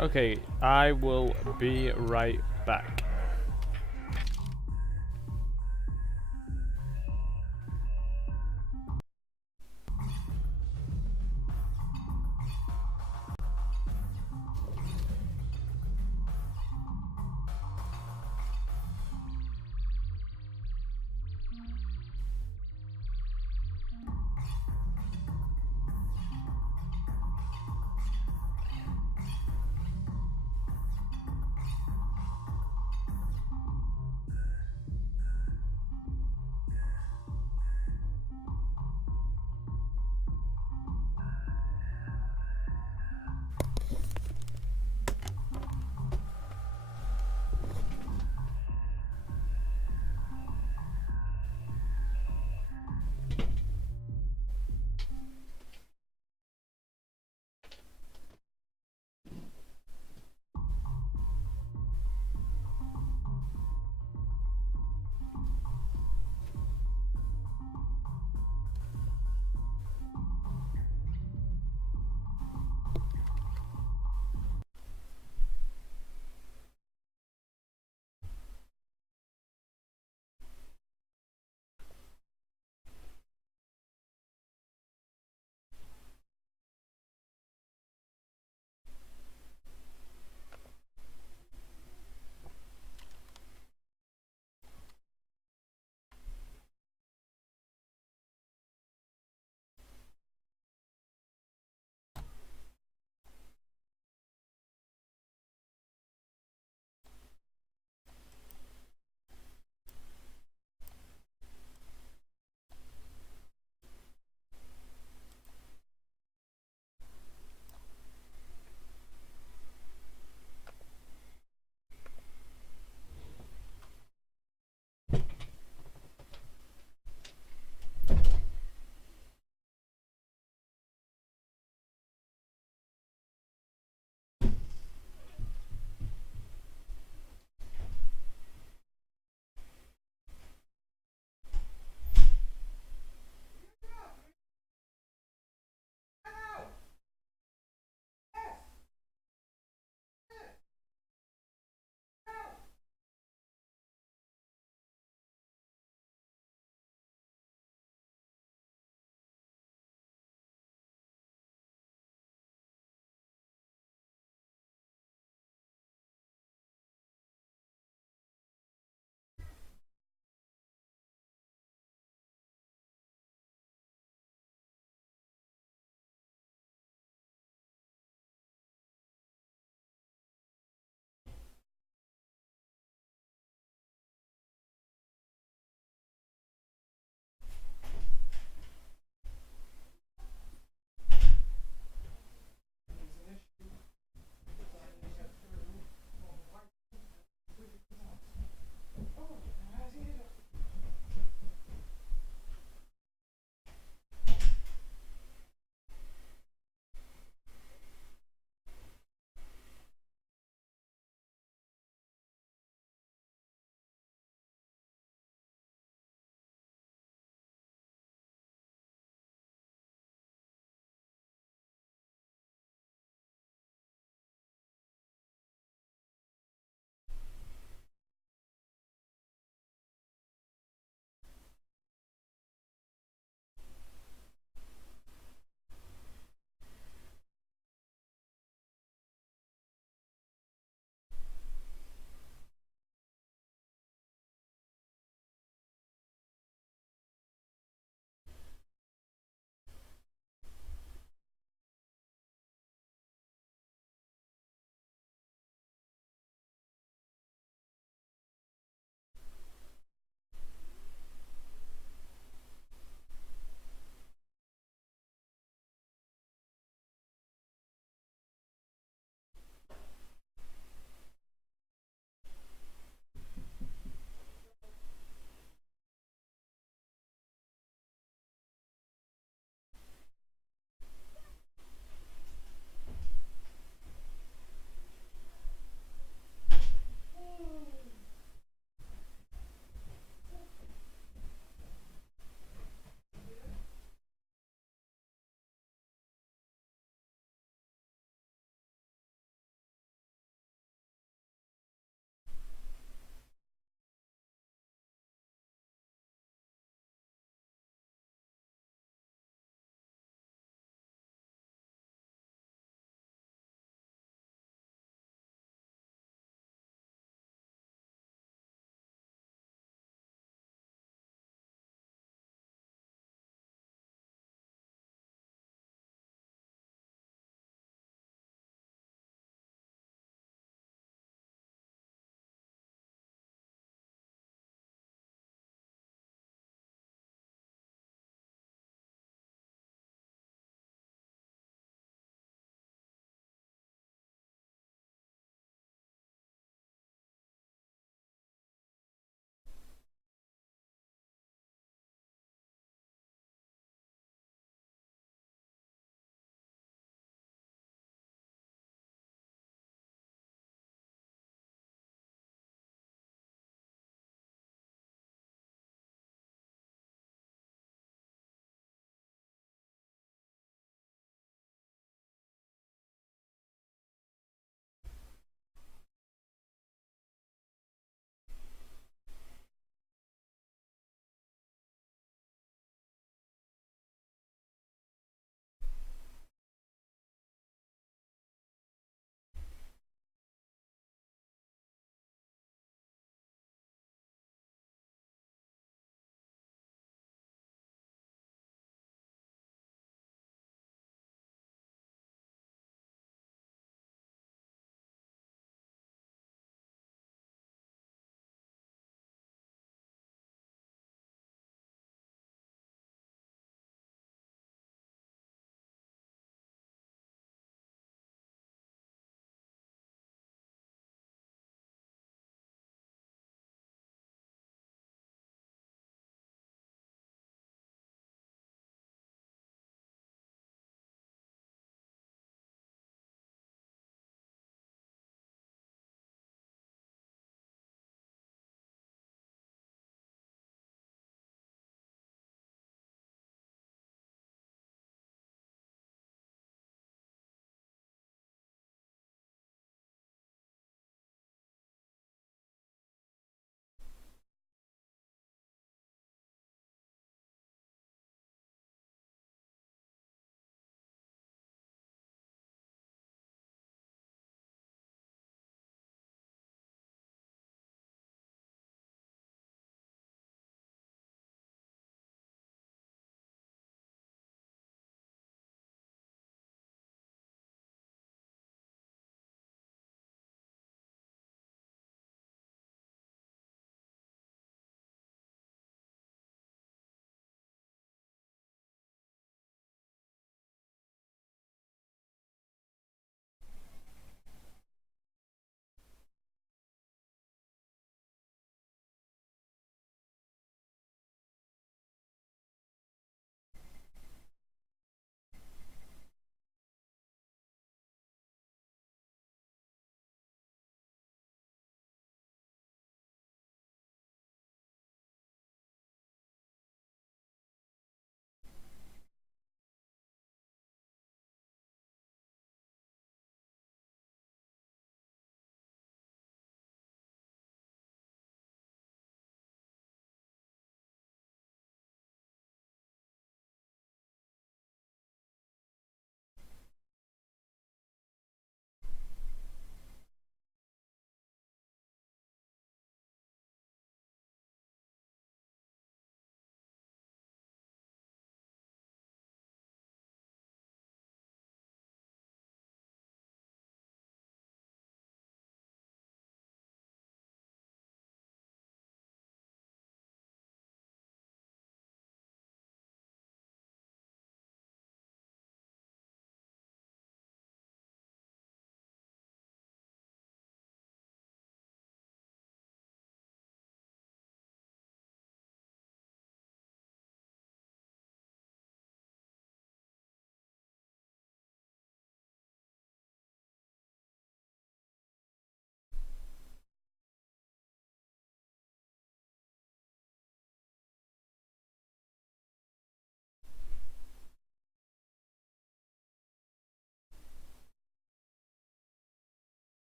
Okay, I will be right back.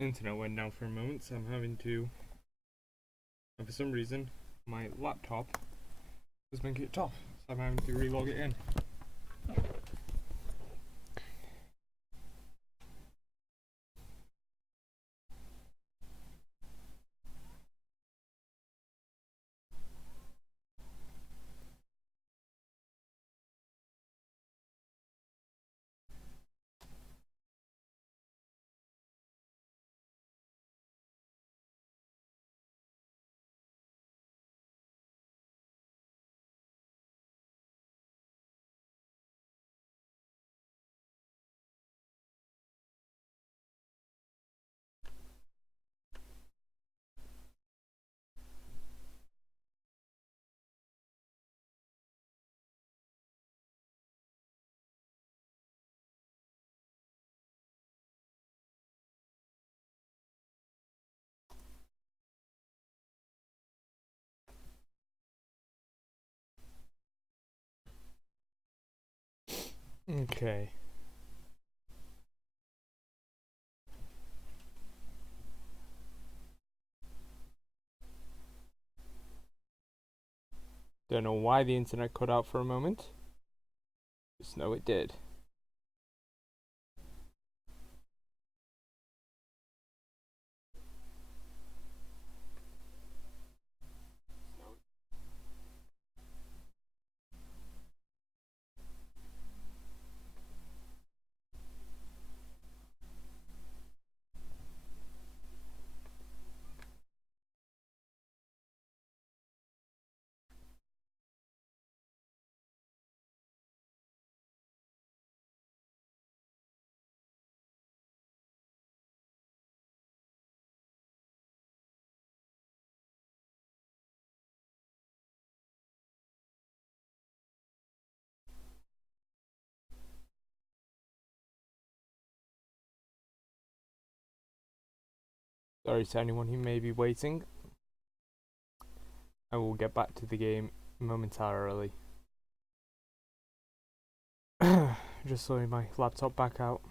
Internet went down for a moment, so I'm having to. And for some reason, my laptop has been kicked off, so I'm having to relog it in. Okay. Don't know why the internet cut out for a moment. Just know it did. Sorry to anyone who may be waiting. I will get back to the game momentarily. Just sorting my laptop back out.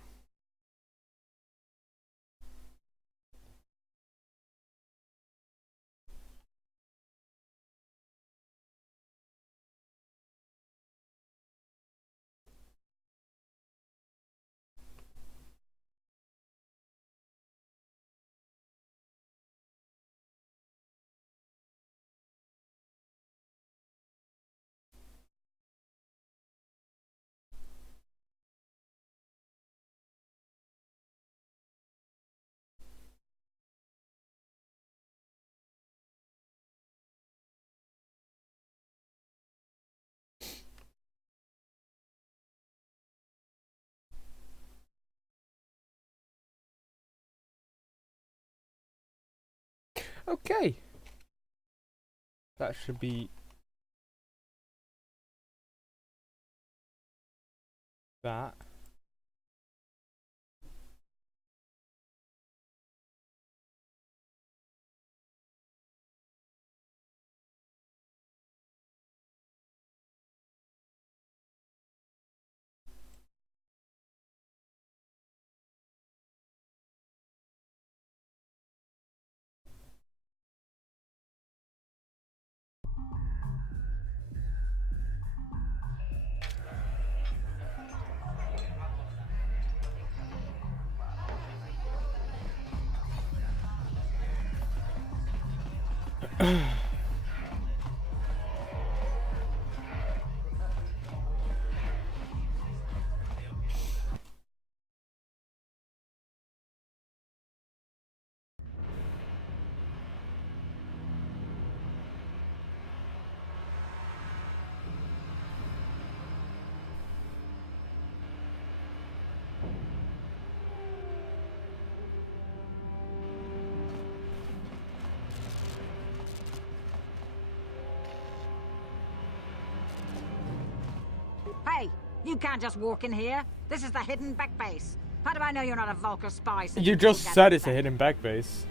Okay. That should be that. Hey, you can't just walk in here. This is the hidden back base. How do I know you're not a Vulcan spy? You just said it's a hidden back base.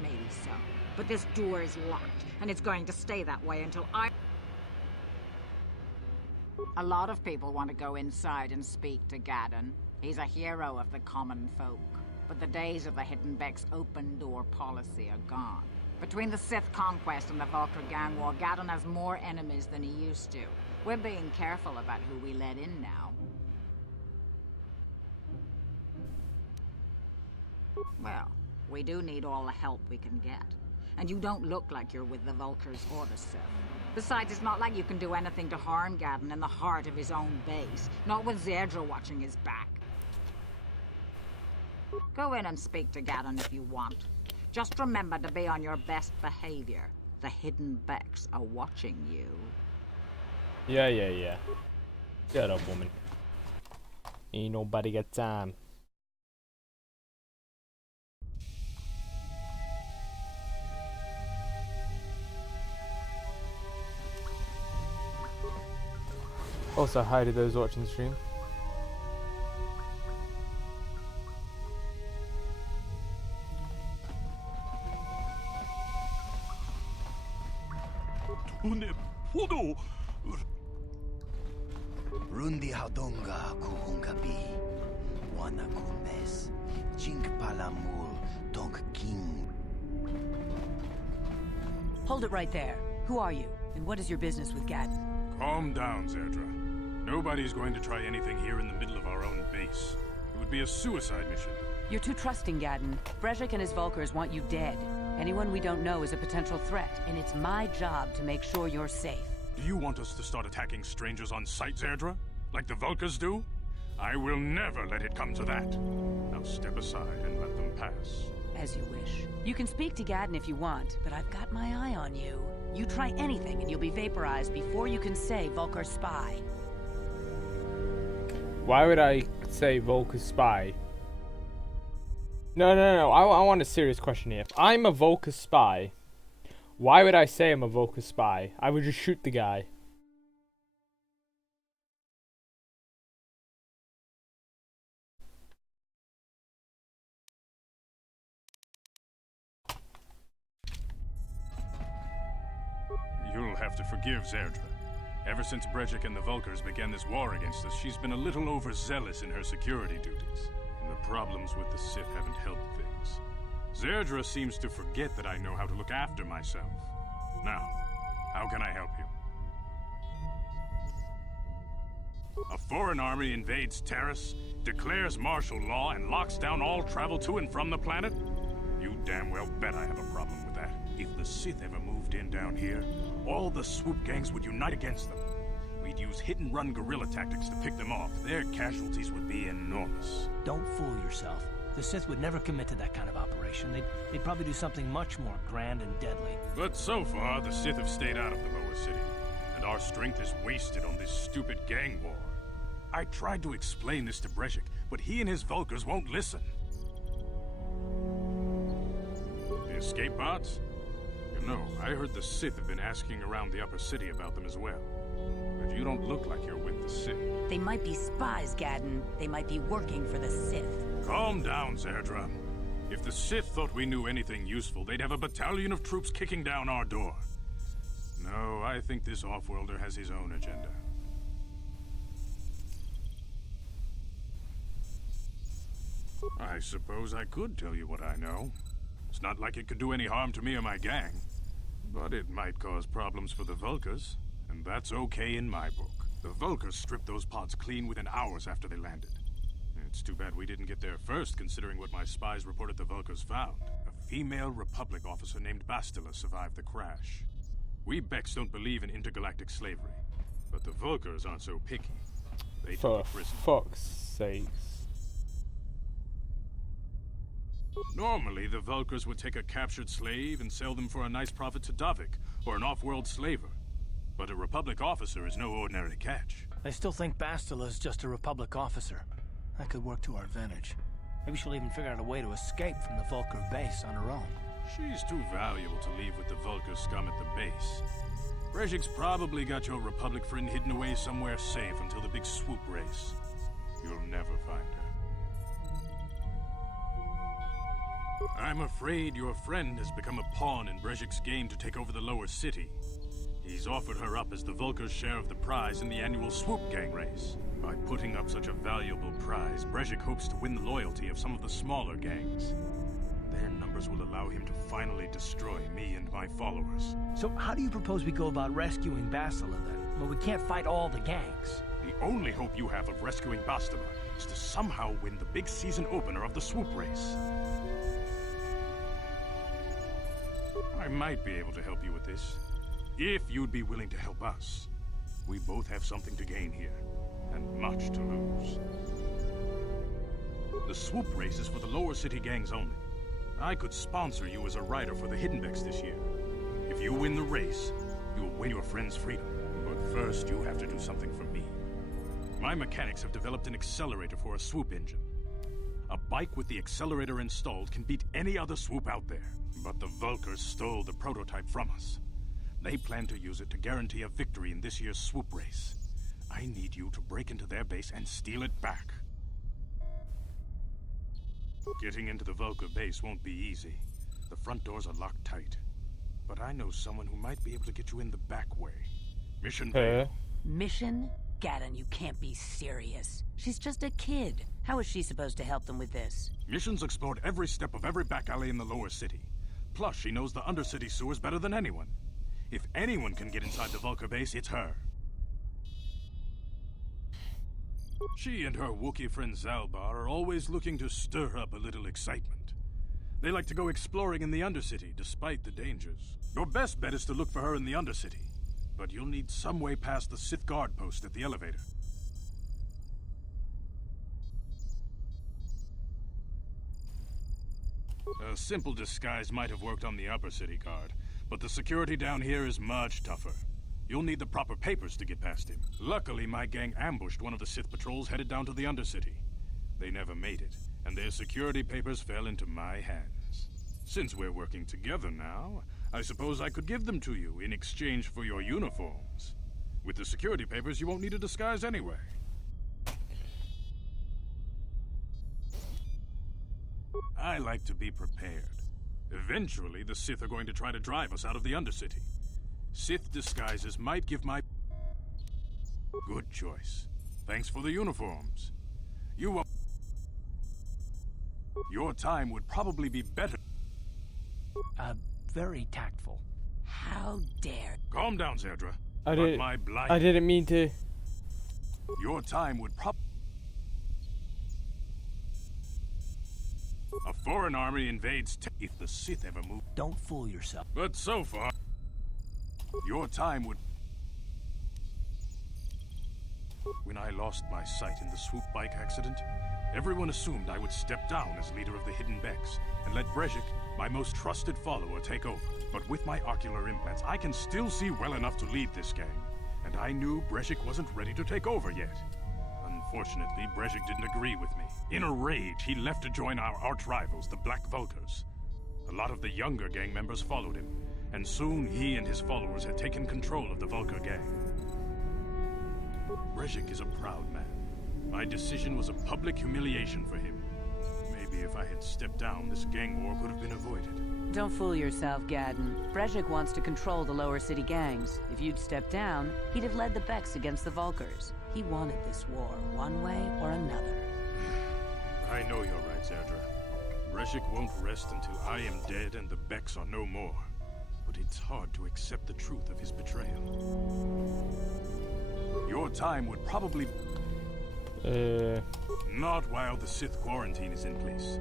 Maybe so. But this door is locked, and it's going to stay that way until I... A lot of people want to go inside and speak to Gaddon. He's a hero of the common folk. But the days of the Hidden Beck's open door policy are gone. Between the Sith conquest and the Vulcar gang war, Gaddon has more enemies than he used to. We're being careful about who we let in now. Well, we do need all the help we can get. And you don't look like you're with the Vulcars or the Sith. Besides, it's not like you can do anything to harm Gaddon in the heart of his own base. Not with Zerdra watching his back. Go in and speak to Gaddon if you want. Just remember to be on your best behavior. The Hidden Becks are watching you. Yeah. Shut up, woman. Ain't nobody got time. Also, hi to those watching the stream. Rundi Hadonga Kuhungabi, Wana Kumbes, Jink Palamul, Donk King. Hold it right there. Who are you, and what is your business with Gaddon? Calm down, Zerdra. Nobody's going to try anything here in the middle of our own base. It would be a suicide mission. You're too trusting, Gaddon. Brejik and his Vulkars want you dead. Anyone we don't know is a potential threat, and it's my job to make sure you're safe. Do you want us to start attacking strangers on sight, Zerdra? Like the Vulkars do? I will never let it come to that. Now step aside and let them pass. As you wish. You can speak to Gaddon if you want, but I've got my eye on you. You try anything and you'll be vaporized before you can say Vulcar spy. Why would I say Vulcar spy? No. I want a serious question here. If I'm a Vulcar spy, why would I say I'm a Vulcar spy? I would just shoot the guy. You'll have to forgive Zerdra. Ever since Brejik and the Vulkars began this war against us, she's been a little overzealous in her security duties. And the problems with the Sith haven't helped things. Zerdra seems to forget that I know how to look after myself. Now, how can I help you? A foreign army invades Terrace, declares martial law, and locks down all travel to and from the planet? You damn well bet I have a problem with that. If the Sith ever moved in down here, all the swoop gangs would unite against them. We'd use hit-and-run guerrilla tactics to pick them off. Their casualties would be enormous. Don't fool yourself. The Sith would never commit to that kind of operation. They'd probably do something much more grand and deadly. But so far, the Sith have stayed out of the lower city, and our strength is wasted on this stupid gang war. I tried to explain this to Brejik, but he and his Vulkars won't listen. The escape pods? You know, I heard the Sith have been asking around the upper city about them as well. But you don't look like you're with the Sith. They might be spies, Gaddon. They might be working for the Sith. Calm down, Zerdra. If the Sith thought we knew anything useful, they'd have a battalion of troops kicking down our door. No, I think this off-worlder has his own agenda. I suppose I could tell you what I know. It's not like it could do any harm to me or my gang. But it might cause problems for the Vulkars, and that's okay in my book. The Vulkars stripped those pods clean within hours after they landed. It's too bad we didn't get there first, considering what my spies reported the Vulkars found. A female Republic officer named Bastila survived the crash. We Becks don't believe in intergalactic slavery, but the Vulkars aren't so picky. They For took a prisoner. fuck's sakes. Normally, the Vulkars would take a captured slave and sell them for a nice profit to Davik, or an off-world slaver. But a Republic officer is no ordinary catch. I still think Bastila's just a Republic officer. That could work to our advantage. Maybe she'll even figure out a way to escape from the Vulcar base on her own. She's too valuable to leave with the Vulkar scum at the base. Brejik's probably got your Republic friend hidden away somewhere safe until the big swoop race. You'll never find her. I'm afraid your friend has become a pawn in Brejik's game to take over the lower city. He's offered her up as the Vulkar's share of the prize in the annual Swoop Gang race. By putting up such a valuable prize, Brejik hopes to win the loyalty of some of the smaller gangs. Their numbers will allow him to finally destroy me and my followers. So how do you propose we go about rescuing Bastila then? Well, we can't fight all the gangs. The only hope you have of rescuing Bastila is to somehow win the big season opener of the Swoop race. I might be able to help you with this, if you'd be willing to help us. We both have something to gain here, and much to lose. The Swoop race is for the lower city gangs only. I could sponsor you as a rider for the Hiddenbecks this year. If you win the race, you'll win your friend's freedom. But first, you have to do something for me. My mechanics have developed an accelerator for a swoop engine. A bike with the accelerator installed can beat any other swoop out there. But the Vulkars stole the prototype from us. They plan to use it to guarantee a victory in this year's swoop race. I need you to break into their base and steal it back. Getting into the Vulkar base won't be easy. The front doors are locked tight. But I know someone who might be able to get you in the back way. Mission failed. Mission? Gaddon, you can't be serious. She's just a kid. How is she supposed to help them with this? Mission's explored every step of every back alley in the lower city. Plus, she knows the undercity sewers better than anyone. If anyone can get inside the Vulkar base, it's her. She and her Wookiee friend Zalbar are always looking to stir up a little excitement. They like to go exploring in the Undercity, despite the dangers. Your best bet is to look for her in the Undercity. But you'll need some way past the Sith guard post at the elevator. A simple disguise might have worked on the upper city guard, but the security down here is much tougher. You'll need the proper papers to get past him. Luckily, my gang ambushed one of the Sith patrols headed down to the Undercity. They never made it, and their security papers fell into my hands. Since we're working together now, I suppose I could give them to you in exchange for your uniforms. With the security papers, you won't need a disguise anyway. I like to be prepared. Eventually, the Sith are going to try to drive us out of the Undercity. Sith disguises might give my... Good choice. Thanks for the uniforms. You won't... Your time would probably be better... Very tactful. How dare... Calm down, Zerdra. I I didn't mean to... Your time would A foreign army invades if the Sith ever move. Don't fool yourself. But so far, your time would... When I lost my sight in the swoop bike accident, everyone assumed I would step down as leader of the Hiddenbecks and let Brejik, my most trusted follower, take over. But with my ocular implants, I can still see well enough to lead this gang. And I knew Brejik wasn't ready to take over yet. Unfortunately, Brejik didn't agree with me. In a rage, he left to join our arch-rivals, the Black Vulkars. A lot of the younger gang members followed him, and soon he and his followers had taken control of the Vulkar gang. Brejik is a proud man. My decision was a public humiliation for him. Maybe if I had stepped down, this gang war could have been avoided. Don't fool yourself, Gaddon. Brejik wants to control the lower city gangs. If you'd stepped down, he'd have led the Becks against the Vulkars. He wanted this war, one way or another. I know you're right, Zerdra. Brejik won't rest until I am dead and the Becks are no more. But it's hard to accept the truth of his betrayal. Your time would probably... Not while the Sith quarantine is in place.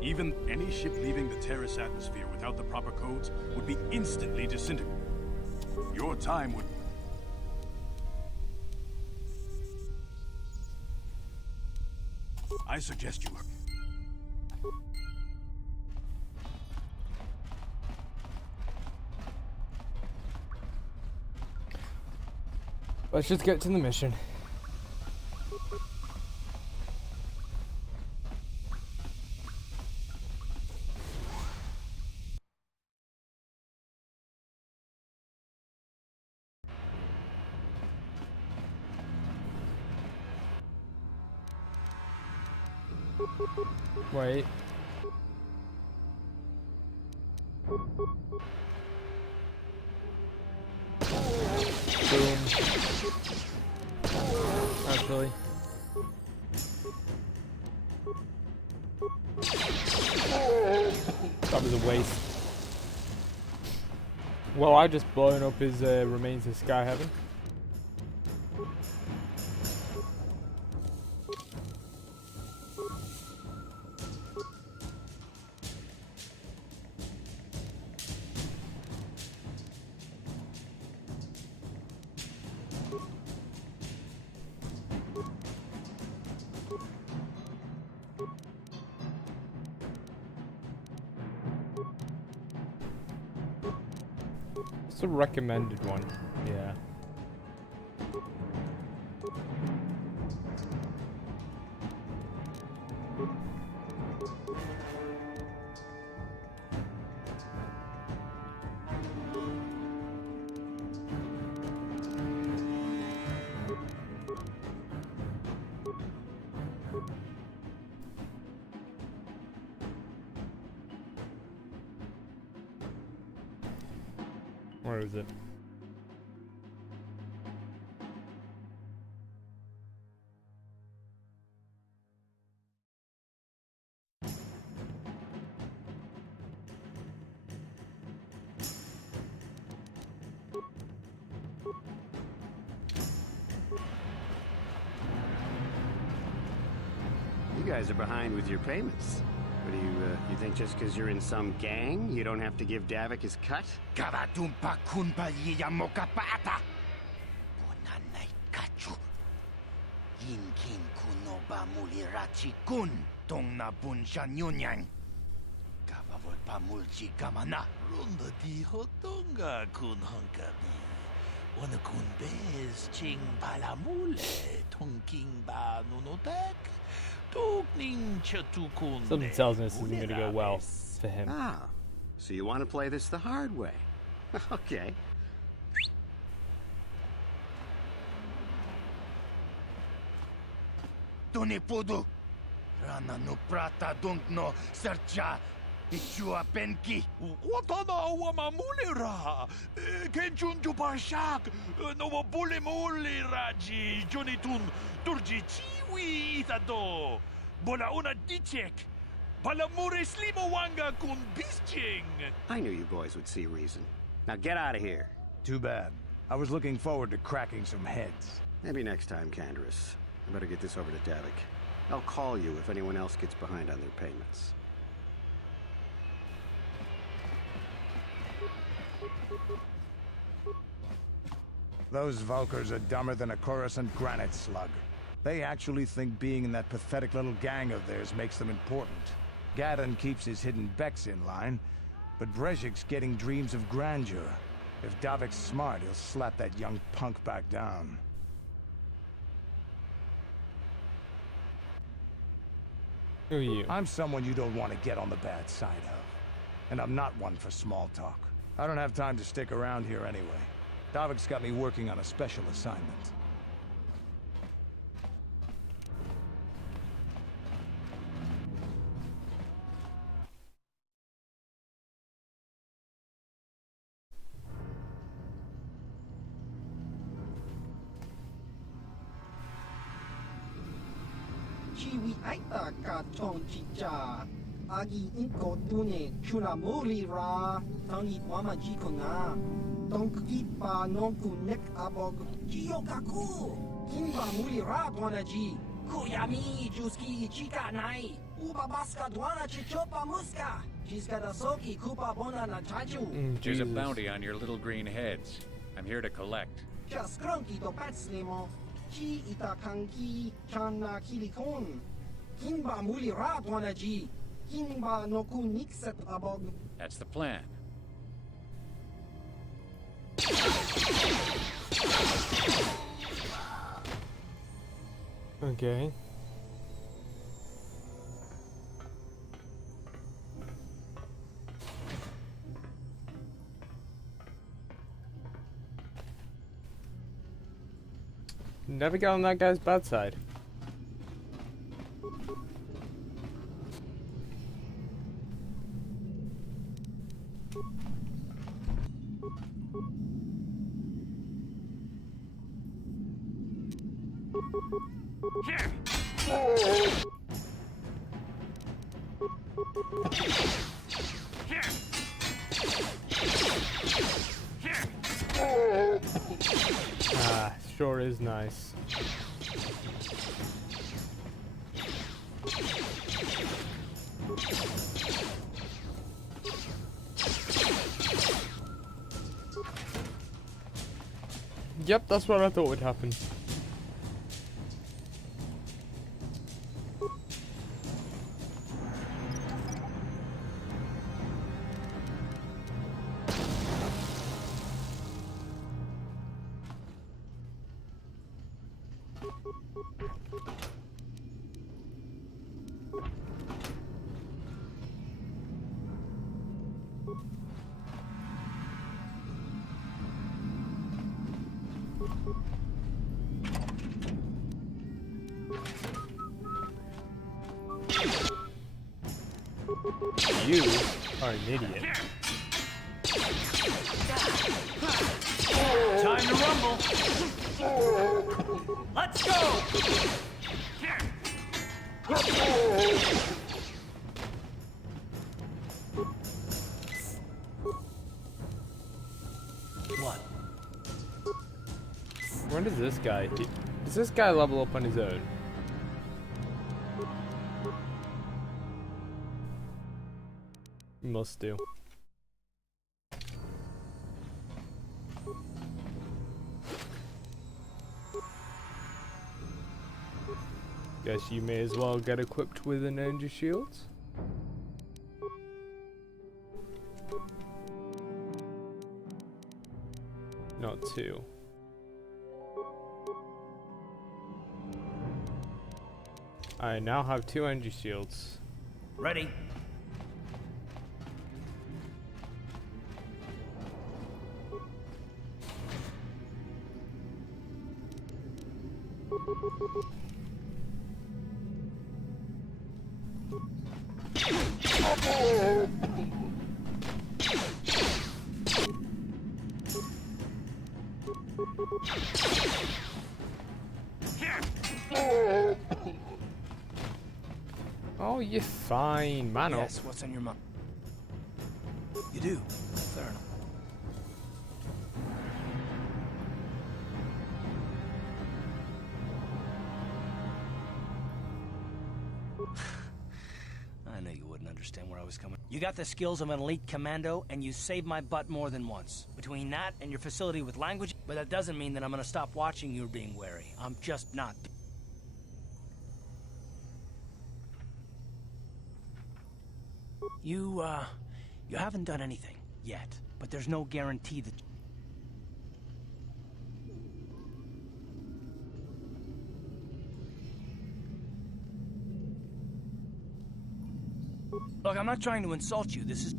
Even any ship leaving the Terrace atmosphere without the proper codes would be instantly disintegrated. Your time would... I suggest you... Let's just get to the mission. Wait. Boom. Actually. That was a waste. Well, I just blown up his remains of Sky Heaven. It's a recommended one. Yeah. Where is it? You guys are behind with your payments. What do you think just because you're in some gang, you don't have to give Davik his cut? Kavatumpa kunpa yiyamokapata. Bonanay kachu. Yinkin kunoba mulirachi kun. Tong na bunshan yunyang. Kavavol pamulchi kamana. Runda di hotonga kun honkabi. Wana kun bez ching palamule. Tongking ba nunotak. Something tells me this isn't going to go well for him. Ah, so you want to play this the hard way? Okay. Tunipudu. Rana no prata don't no sercha. Ichua penki. Watana wama mulira. Kenchunju parshak. No bule muli raji. Jonitun turji chiwi itado. Bola una dichek. Balamure slimo wanga kun bisching. I knew you boys would see reason. Now get out of here. Too bad. I was looking forward to cracking some heads. Maybe next time, Canderous. I better get this over to Davik. I'll call you if anyone else gets behind on their payments. Those Vulkars are dumber than a Coruscant granite slug. They actually think being in that pathetic little gang of theirs makes them important. Gadon keeps his hidden Becks in line, but Brezhik's getting dreams of grandeur. If Davik's smart, he'll slap that young punk back down. Who are you? I'm someone you don't want to get on the bad side of. And I'm not one for small talk. I don't have time to stick around here anyway. Davik's got me working on a special assignment. Chiwi aita ka chong chicha. Agi inko tune chunamuri ra. Tangi wama jikona. Donk ipa nonku nek abog. Jiyokaku. Kimba muli ra dwanaji. Kuyami juski chika nai. Uba baska dwana chichopa muska. Jiska da soki kupa bona na chaju. There's a bounty on your little green heads. I'm here to collect. Just crunky to patslimo. Chi itakanki chana kilikon. Kimba muli ra dwanaji. Kimba noku nikset abog. That's the plan. Okay. Never get on that guy's bad side. Ah, sure is nice. Yep, that's what I thought would happen. You are an idiot. Time to rumble. Let's go. What? When does this guy? Does this guy level up on his own? He must do. Guess you may as well get equipped with an energy shield. Not two. I now have 2 energy shields. Ready. Oh, you're fine, man. Yes, what's on your mind? You do. Fair enough. I knew you wouldn't understand where I was coming. You got the skills of an elite commando, and you saved my butt more than once. Between that and your facility with language, but that doesn't mean that I'm gonna stop watching you being wary. I'm just not. You haven't done anything yet, but there's no guarantee that. Look, I'm not trying to insult you. This is.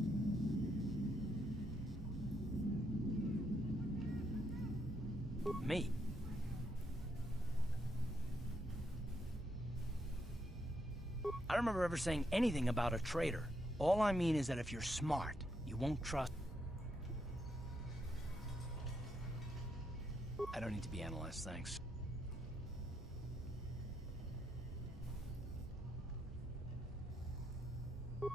Me. I don't remember ever saying anything about a traitor. All I mean is that if you're smart, you won't trust. I don't need to be analyzed, thanks.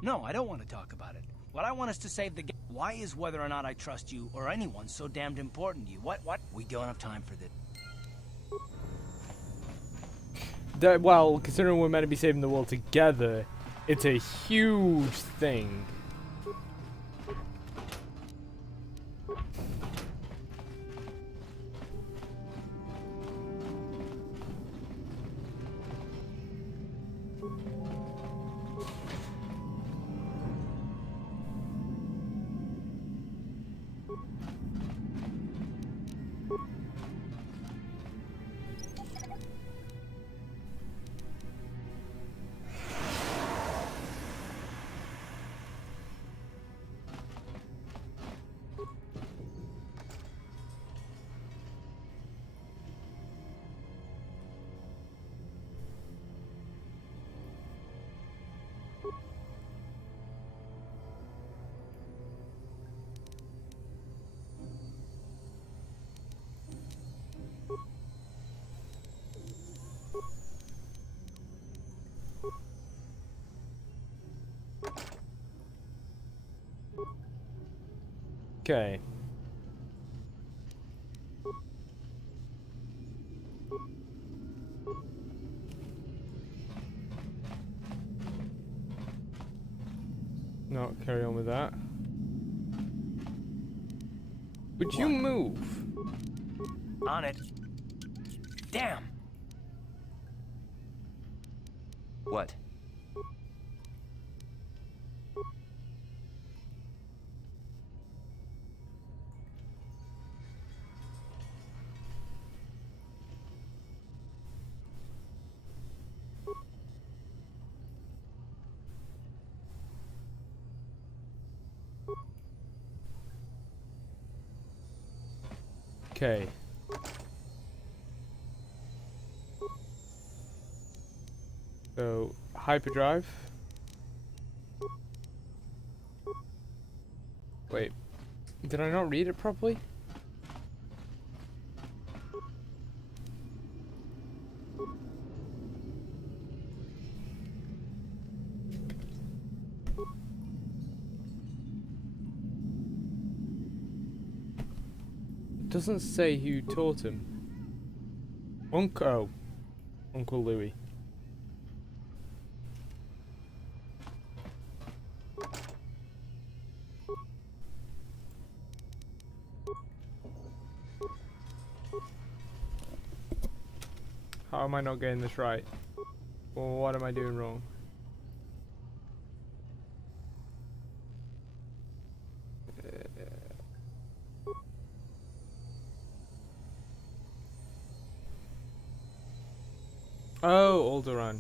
No, I don't want to talk about it. What I want is to save the game. Why is whether or not I trust you or anyone so damned important to you? What? We don't have time for this. Well, considering we're meant to be saving the world together, it's a huge thing. Okay. No, carry on with that. Would you move? On it. Damn. What? Okay. So, hyperdrive. Wait, did I not read it properly? It doesn't say who taught him. Uncle Louis. How am I not getting this right? Or what am I doing wrong? Oh, Alderaan.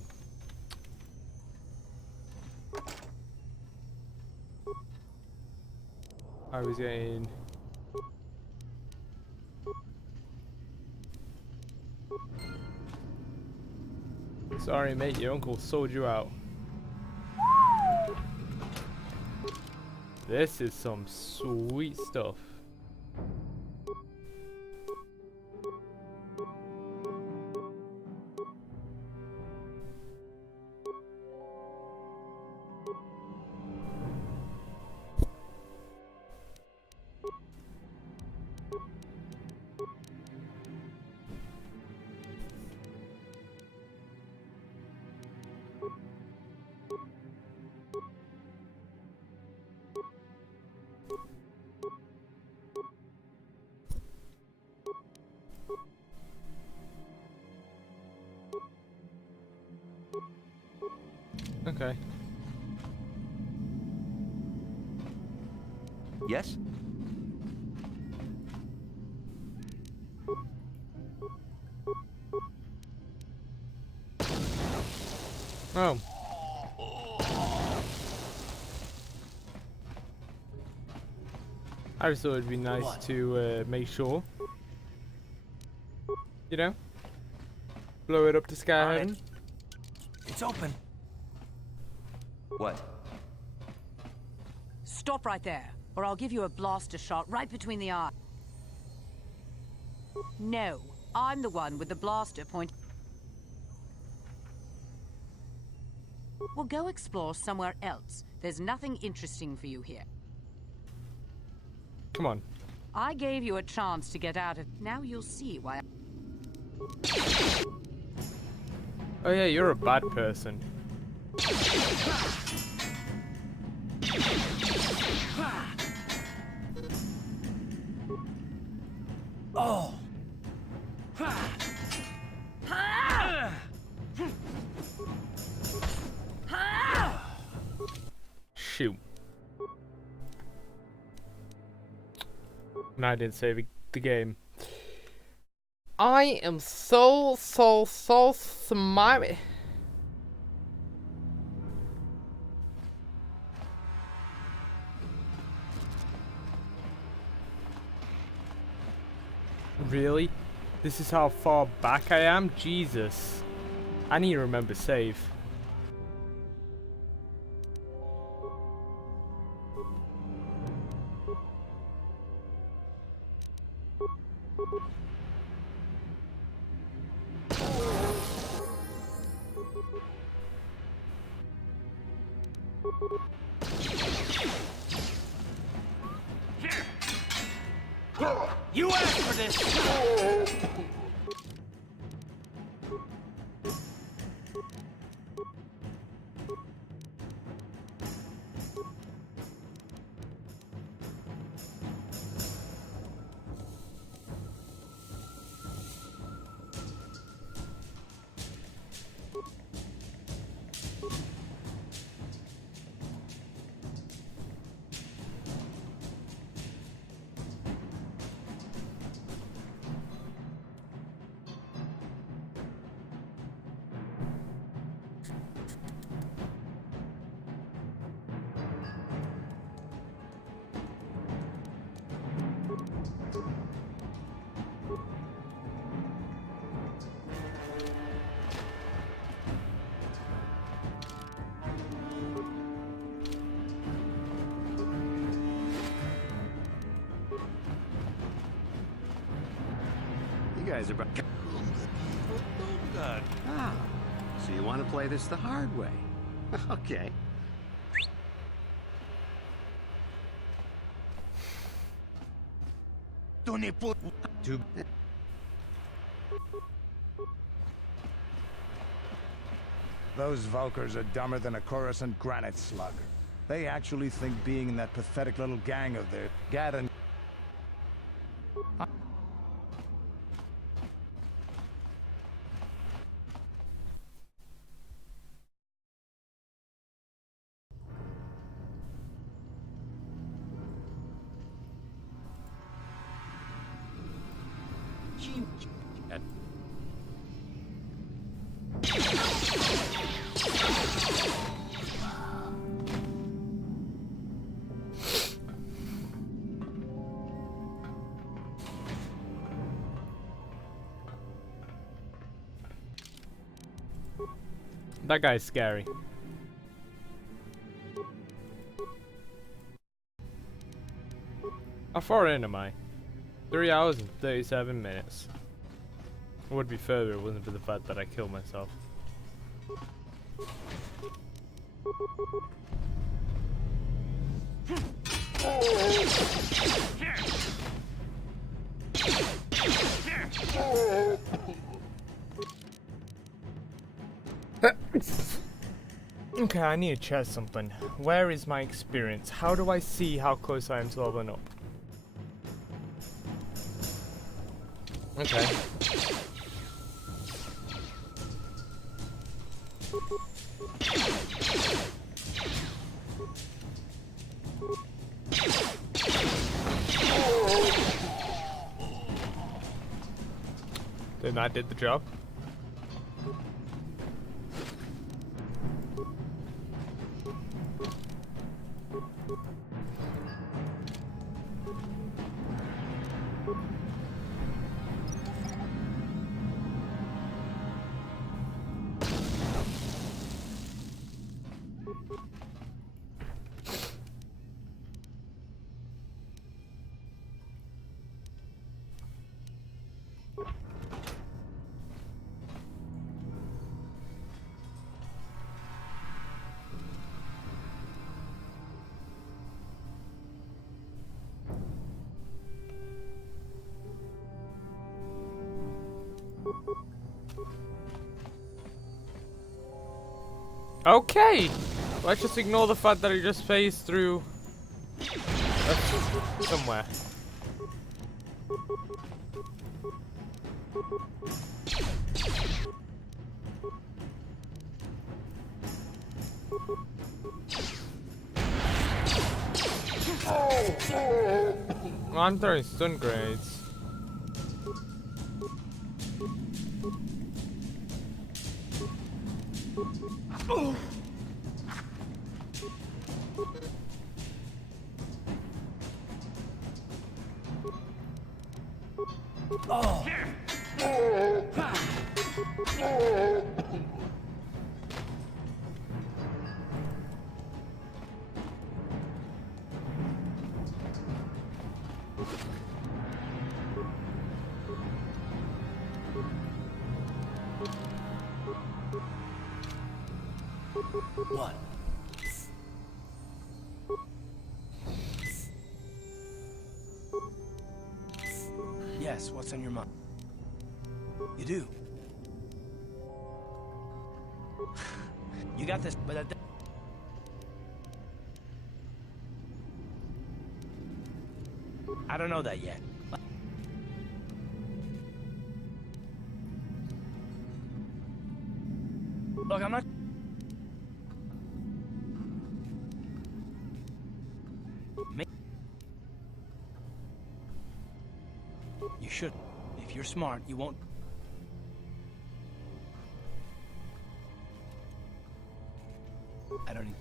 I was getting... Sorry, mate, your uncle sold you out. This is some sweet stuff. Okay. Yes? Oh. I just thought it'd be nice to make sure. You know? Blow it up to sky heaven. It's open. What? Stop right there, or I'll give you a blaster shot right between the eyes. No, I'm the one with the blaster point. We'll go explore somewhere else. There's nothing interesting for you here. Come on. I gave you a chance to get out of... Now you'll see why... Oh yeah, you're a bad person. Oh. Shoot. And I didn't save the game. I am so smart. Really? This is how far back I am? Jesus. I need to remember save. You asked for this! You guys are about... Ah, so you want to play this the hard way? Okay. Those Vulkars are dumber than a Coruscant granite slug. They actually think being in that pathetic little gang of theirs, Gaddon... That guy's scary. How far in am I? 3 hours and 37 minutes. It would be further if it wasn't for the fact that I killed myself. Okay, I need to check something. Where is my experience? How do I see how close I am to leveling up? Okay. Then that did the job. Okay, let's just ignore the fact that he just phased through somewhere. Well, I'm throwing stun grenades. What? Yes, what's on your mind? You do. You got this, but I don't know that yet. Look, I'm not... You should. If you're smart, you won't... I don't need...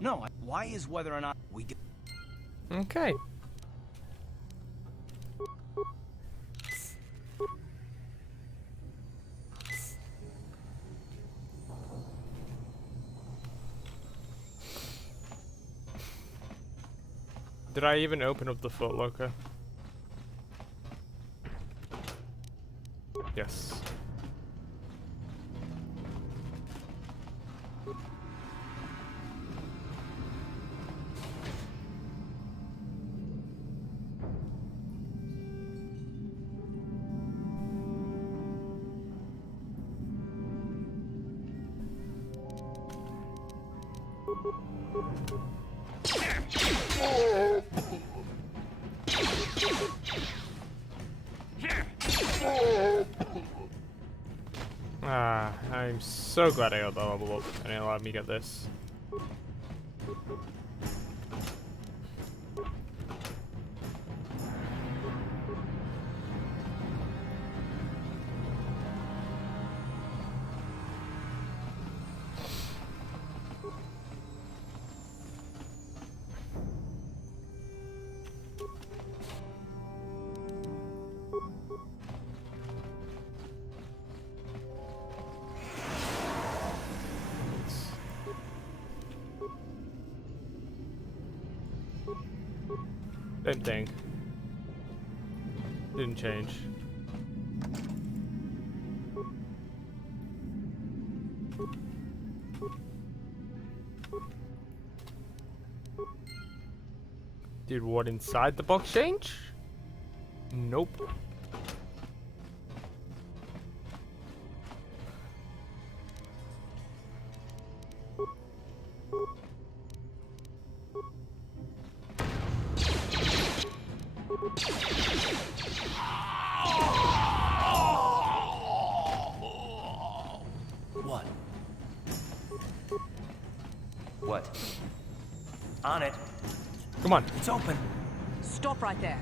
No, why is whether or not we get... Okay. Did I even open up the footlocker? Yes. I'm so glad I got that level up and it allowed me to get this. Same thing. Didn't change. Did what inside the box change? Nope. What? What? On it. Come on. It's open. Stop right there.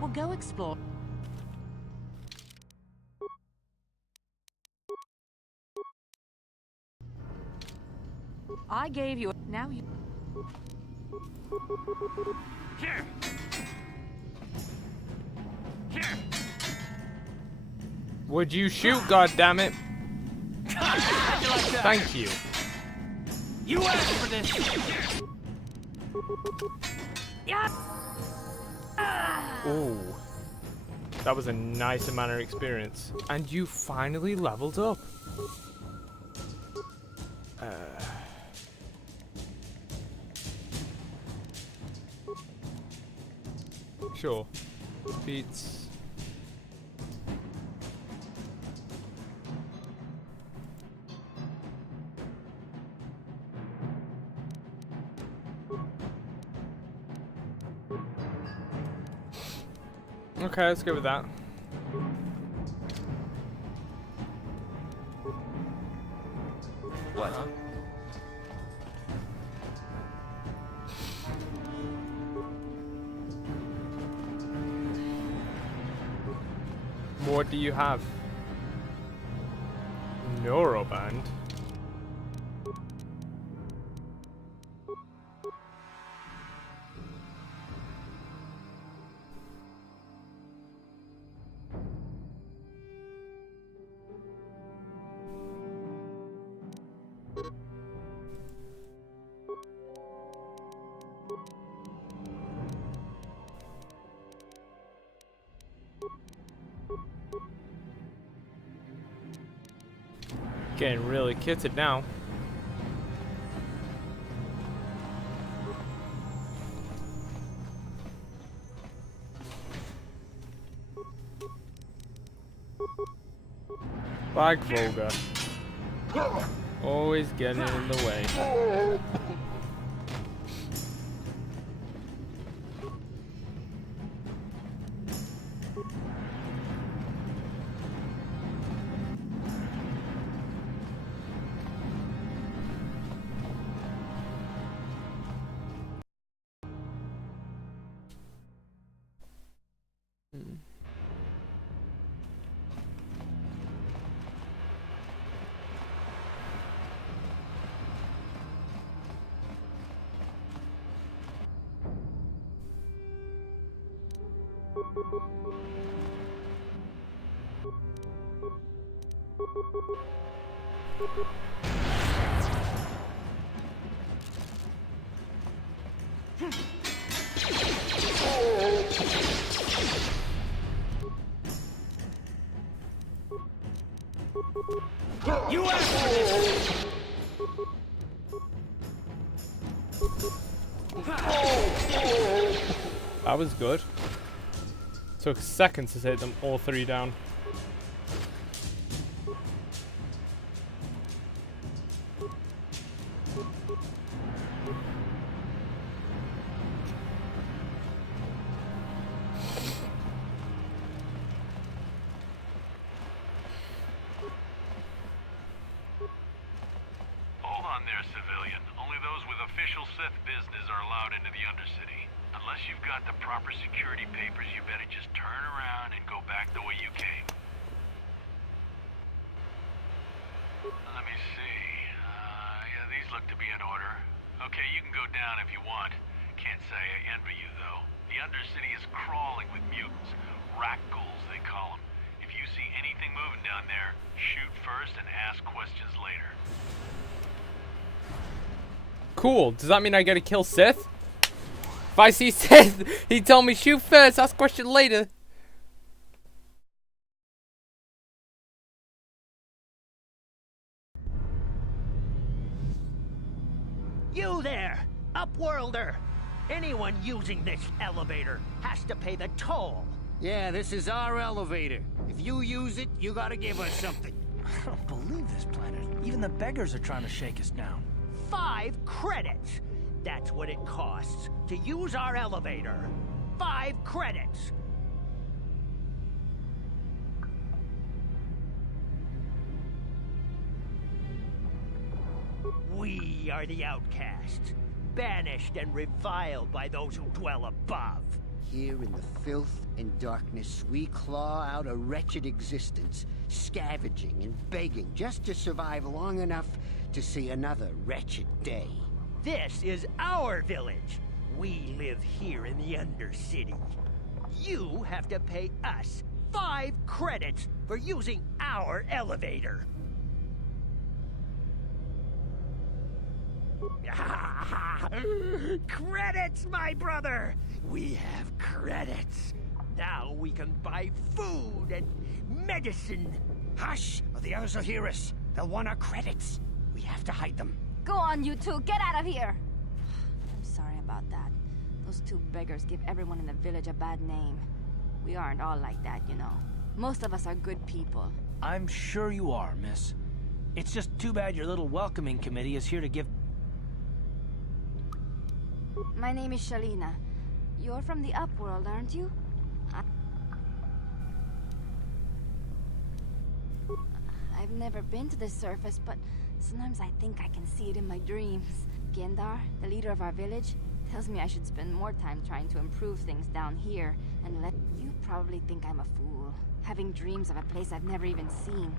We'll go explore. I gave you. Now you. Here. Here. Would you shoot, goddammit? Thank you. You asked for this. Yeah. Ooh. That was a nice amount of experience. And you finally leveled up. Sure. Beats. Okay, let's go with that. What? What do you have? Neuroband? Getting really kitted now. Bag Volga. Always getting in the way. You asked for this! That was good. Took seconds to take them all three down. Hold on there, civilian. Only those with official Sith business are allowed into the Undercity. Unless you've got the proper security papers, you better just turn around and go back the way you came. Let me see. Yeah, these look to be in order. Okay, you can go down if you want. Can't say I envy you, though. The Undercity is crawling with mutants. Rat ghouls, they call them. If you see anything moving down there, shoot first and ask questions later. Cool. Does that mean I get to kill Sith? If I see Sith, he told me shoot first, ask question later. You there, Upworlder! Anyone using this elevator has to pay the toll. Yeah, this is our elevator. If you use it, you gotta give us something. I don't believe this planet. Even the beggars are trying to shake us down. 5 credits! That's what it costs to use our elevator. 5 credits! We are the outcasts, banished and reviled by those who dwell above. Here in the filth and darkness, we claw out a wretched existence, scavenging and begging just to survive long enough to see another wretched day. This is our village. We live here in the Undercity. You have to pay us 5 credits for using our elevator. Credits, my brother! We have credits. Now we can buy food and medicine. Hush, or the others will hear us. They'll want our credits. We have to hide them. Go on, you two. Get out of here. I'm sorry about that. Those 2 beggars give everyone in the village a bad name. We aren't all like that, you know. Most of us are good people. I'm sure you are, miss. It's just too bad your little welcoming committee is here to give... My name is Shalina. You're from the Upworld, aren't you? I've never been to the surface, but sometimes I think I can see it in my dreams. Gendar, the leader of our village, tells me I should spend more time trying to improve things down here and let... You probably think I'm a fool, having dreams of a place I've never even seen.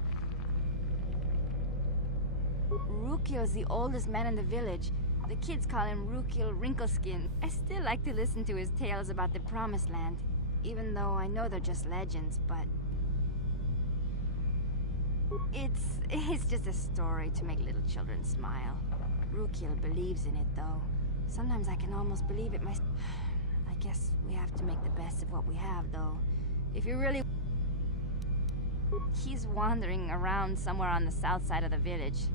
Rukil's the oldest man in the village. The kids call him Rukil Wrinkleskin. I still like to listen to his tales about the Promised Land, even though I know they're just legends, but... It's just a story to make little children smile. Rukil believes in it, though. Sometimes I can almost believe it myself. I guess we have to make the best of what we have, though. If you really... He's wandering around somewhere on the south side of the village.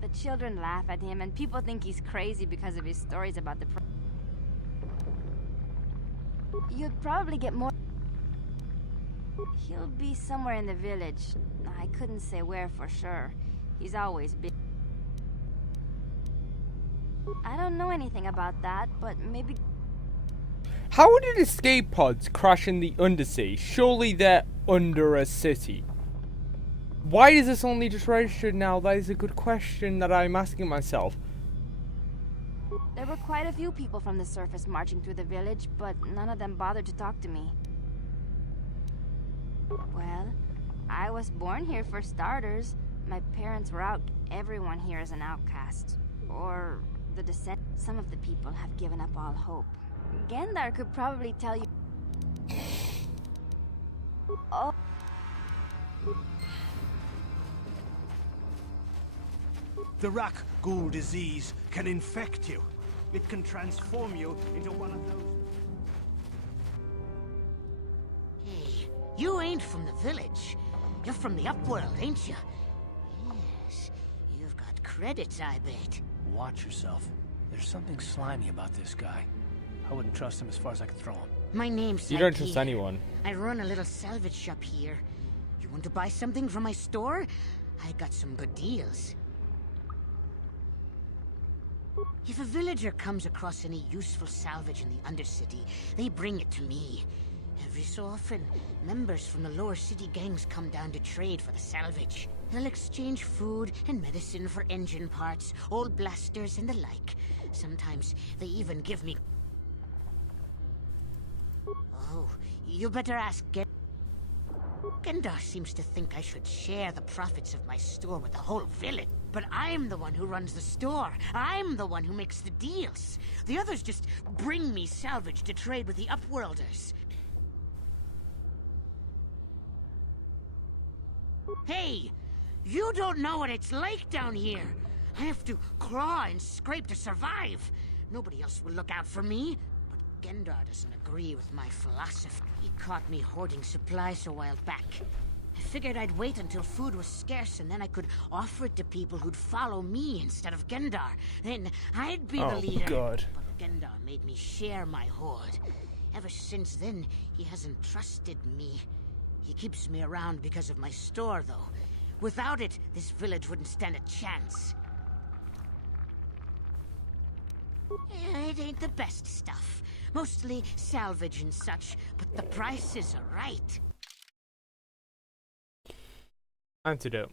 The children laugh at him, and people think he's crazy because of his stories about the... You'd probably get more... He'll be somewhere in the village. I couldn't say where for sure. He's always been. I don't know anything about that, but maybe. How did escape pods crash in the undersea? Surely they're under a city. Why is this only just registered now? That is a good question that I'm asking myself. There were quite a few people from the surface marching through the village, but none of them bothered to talk to me. Well, I was born here for starters. My parents were out. Everyone here is an outcast. Or the descent. Some of the people have given up all hope. Gendar could probably tell you. Oh. The Rak Ghoul disease can infect you. It can transform you into one of those. Hey, you ain't from the village. You're from the Upworld, ain't you? Yes, you've got credits, I bet. Watch yourself. There's something slimy about this guy. I wouldn't trust him as far as I could throw him. My name's You don't Saiki. trust anyone. I run a little salvage shop here. You want to buy something from my store? I got some good deals. If a villager comes across any useful salvage in the Undercity, they bring it to me. Every so often, members from the lower city gangs come down to trade for the salvage. They'll exchange food and medicine for engine parts, old blasters and the like. Sometimes they even give me... Oh, you better ask Gendar seems to think I should share the profits of my store with the whole village. But I'm the one who runs the store. I'm the one who makes the deals. The others just bring me salvage to trade with the Upworlders. Hey, you don't know what it's like down here. I have to claw and scrape to survive. Nobody else will look out for me. But Gendar doesn't agree with my philosophy. He caught me hoarding supplies a while back. I figured I'd wait until food was scarce and then I could offer it to people who'd follow me instead of Gendar. Then I'd be the leader. God. But Gendar made me share my hoard. Ever since then, he hasn't trusted me. He keeps me around because of my store, though. Without it, this village wouldn't stand a chance. It ain't the best stuff. Mostly salvage and such, but the prices are right. Antidote.